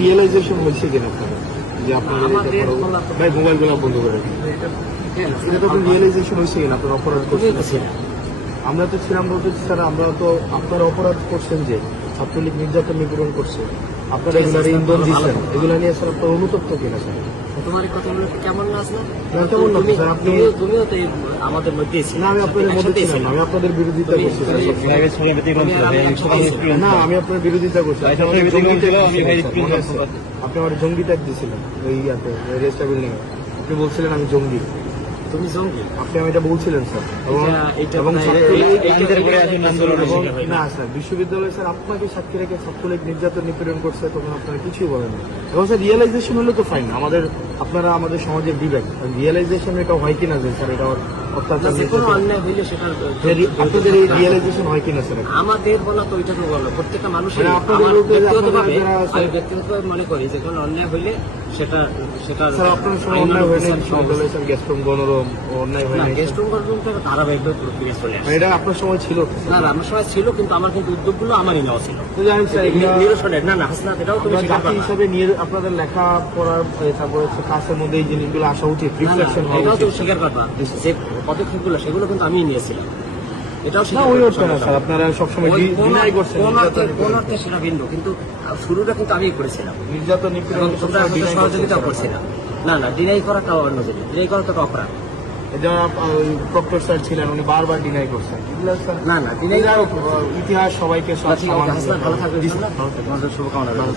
Realisation হয়েছে কিনা আপনারা যে আপনাদের ভাই মোবাইলগুলো বন্ধ করে দিন, এটা তো রিয়েলাইজেশন হয়েছে কিনা আপনার অপরাধ করছেন? আমরা তো ছিলাম বলতে স্যার, আমরা তো আপনার অপরাধ করছেন যে ছাত্রলীগ নির্যাতন নিপীড়ন করছে, আপনারা এগুলো ইন্ধন দিচ্ছেন, এগুলো নিয়ে স্যার আপনার অনুতপ্ত কিনা স্যার? তোমার এই কথাগুলো কেমন না আসলো? কেমন না স্যার? আপনি তুমিও তো আমাদের মধ্যে না, আমি আপনাদের মধ্যে ছিলাম, আমি আপনাদের বিরোধিতা করছি। না, আমি আপনার বিরোধিতা করছি। আপনি আমার জঙ্গি ট্যাগ দিয়েছিলেন ওই ইয়াতে রেস্টা বিল্ডিং এ, আপনি বলছিলেন আমি জঙ্গি। তুমি জঙ্গি? আপনি আমি এটা বলছিলেন স্যার। এবং না স্যার, বিশ্ববিদ্যালয় স্যার আপনাকে সাক্ষী রেখে ছাত্রলীগ নির্যাতন নিপীড়ন করছে, তখন আপনারা কিছুই বলেন না। এবং স্যার রিয়েলাইজেশন হলে তো ফাইন, আপনারা আমাদের সমাজের বিবেক, রিয়েলাইজেশন এটা হয় কিনা যে স্যার এটা অত্যাচার, অন্যায় হইলে সেটা আপনাদের এই রিয়েলাইজেশন হয় কিনা স্যার? আমাদের বলা তো ওইটা তো বলো, প্রত্যেকটা মানুষের ব্যক্তিগতভাবে মনে করি যে কোনো অন্যায় হইলে সেটা স্যার আপনার সময় অন্যায় হয় না বিশ্ববিদ্যালয় স্যার, গ্যাস্ট্রুম গণরম অন্যায় হয় না? গেস্টরুম গণরুম তো ধারাবাহিকভাবে ফিরে চলে আসে। এটা আপনার সময় ছিল? না, আমার সময় ছিল, কিন্তু আমার কিন্তু উদ্যোগগুলো আমারই নেওয়া ছিল। জানি স্যার নিরসনের না হাসনাত, এটাও তুমি জাতি হিসাবে আপনাদের লেখা পড়ার তারপরে কাজের মধ্যে এই জিনিসগুলো আসা উচিত, রিফ্লেকশন হওয়া এটাও উচিত। তো স্বীকার করবা যে পদক্ষেপগুলো সেগুলো কিন্তু আমিই নিয়েছিলাম, এটাও স্যার আপনারা সবসময় ডিনাই করছেন কোন অর্থে সেটা ভিন্ন, কিন্তু শুরুটা কিন্তু আমিই করেছিলাম। নির্যাতন নিপীড়ন তোমরা সহযোগিতাও করছিলাম। না, ডিনাই করাটা অন্য জিনিস, ডিনাই করা তো অপরাধ। যারা প্রক্টর স্যার ছিলেন উনি বারবার ডিনাই করছেন। না, ডিনাই ইতিহাস সবাইকে ভালো থাকবে, শুভকামনা রইল।